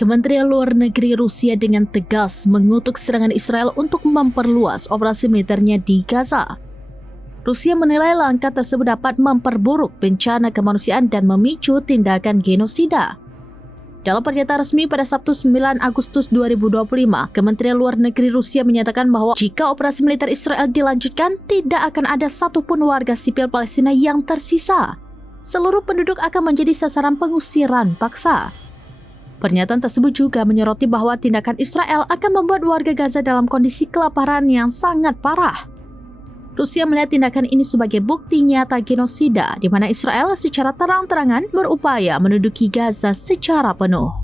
Kementerian Luar Negeri Rusia dengan tegas mengutuk serangan Israel untuk memperluas operasi militernya di Gaza. Rusia menilai langkah tersebut dapat memperburuk bencana kemanusiaan dan memicu tindakan genosida. Dalam pernyataan resmi pada Sabtu 9 Agustus 2025, Kementerian Luar Negeri Rusia menyatakan bahwa jika operasi militer Israel dilanjutkan, tidak akan ada satupun warga sipil Palestina yang tersisa. Seluruh penduduk akan menjadi sasaran pengusiran paksa. Pernyataan tersebut juga menyoroti bahwa tindakan Israel akan membuat warga Gaza dalam kondisi kelaparan yang sangat parah. Rusia melihat tindakan ini sebagai bukti nyata genosida di mana Israel secara terang-terangan berupaya menduduki Gaza secara penuh.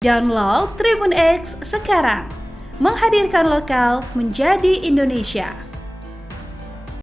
Download Tribun X sekarang, menghadirkan lokal menjadi Indonesia.